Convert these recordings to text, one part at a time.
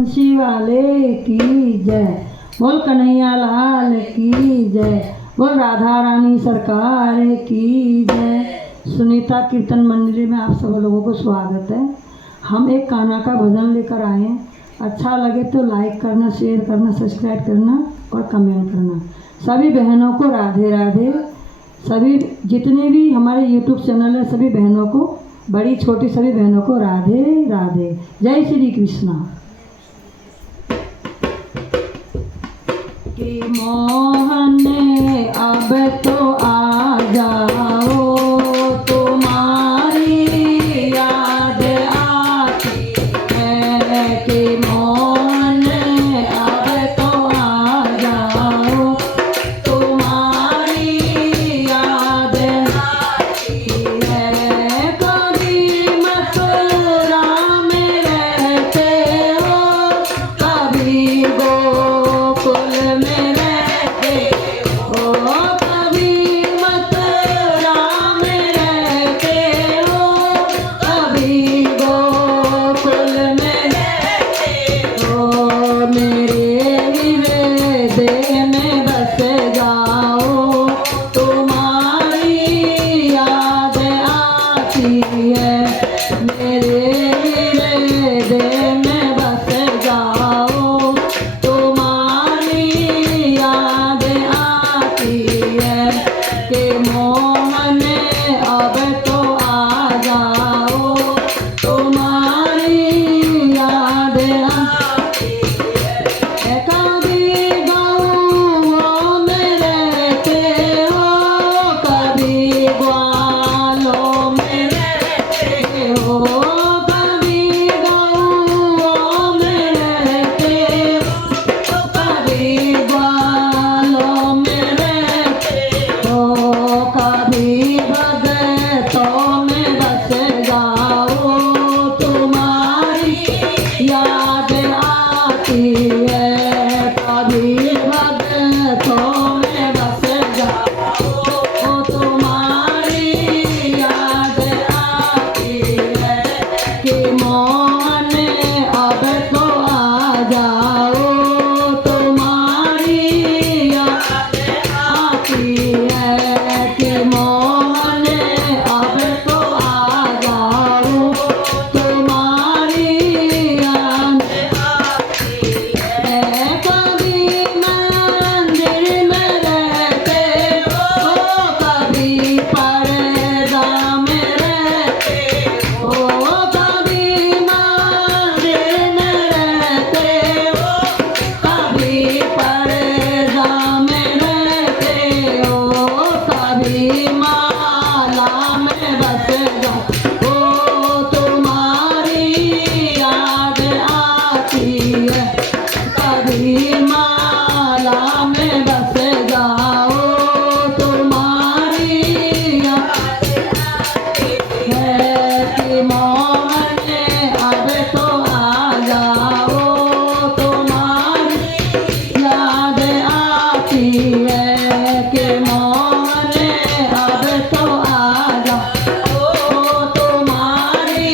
बंशी वाले की जय। बोल कन्हैया लाल की जय। बोल राधा रानी सरकार की जय। सुनीता कीर्तन मंडली में आप सब लोगों को स्वागत है। हम एक कान्हा का भजन लेकर आए हैं। अच्छा लगे तो लाइक करना, शेयर करना, सब्सक्राइब करना और कमेंट करना। सभी बहनों को राधे राधे। सभी जितने भी हमारे यूट्यूब चैनल है सभी बहनों को, बड़ी छोटी सभी बहनों को राधे राधे। जय श्री कृष्णा। कि मोहन अब तो आ जाओ, तुम्हारी याद आती है। कि मोहन अब तो आ जाओ, तुम्हारी याद आती है। कभी मथुरा में रहते हो, कभी गोकुल में रहते हो, कभी मथुरा में रहते हो, कभी गोकुल में रहते हो। मेरे हृदय में बस जाओ, तुम्हारी याद आती है। मेरे हृदय में बस जाओ, तुम्हारी याद आती है। कि मोहन अब तो आ जाओ, तुम्हारी याद आती है। कभी गाँवों में रहते हो, कभी ग्वालों में रहते हो, कभी गाँवों में रहते हो, कभी ग्वालों में रहते हो, कभी भगतों में बस जाओ, तुम्हारी याद आती है। कभी भगतों में बस जाओ, तुम्हारी याद आती है। कि मोहन अब तो आ जाओ, तुम्हारी याद आती है। कि मोहन अब तो आ जाओ, तुम्हारी याद आती है। कभी मंदिर में रहते हो, कभी पर्दा में रहते हो, कभी मंदिर में रहते हो, कभी पर्दा में रहते हो, कभी माला में बस जाओ, तुम्हारी याद आती है। कभी माला में बस जाओ, तुम्हारी याद आती है। कि मोहन अब तो आ जाओ, तुम्हारी याद आती है। कि मोहन अब तो आ जाओ, तुम्हारी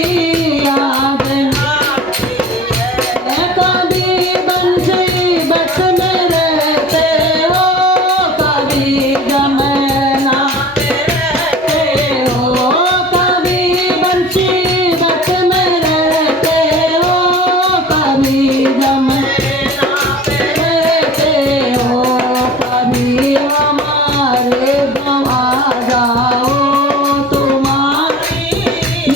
याद आती है। कभी बंशी बस में रहते हो, कभी जमुना में रहते हो, कभी बंशी बस में रहते हो, कभी जमुना में रहते हो, कभी हमारे गाँव आ जाओ, तुम्हारी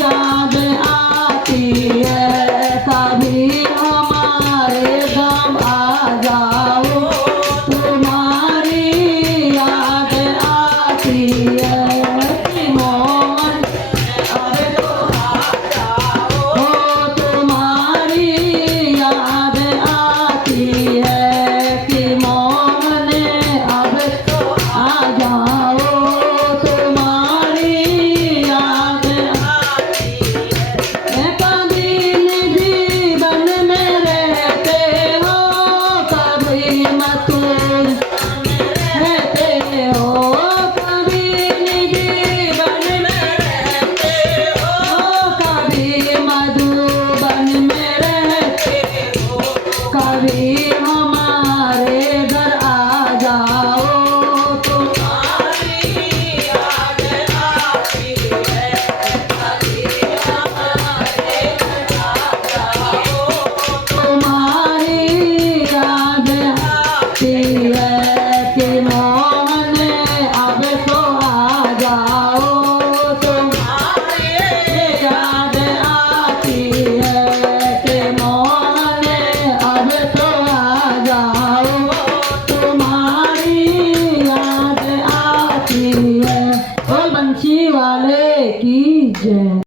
याद आती है। कभी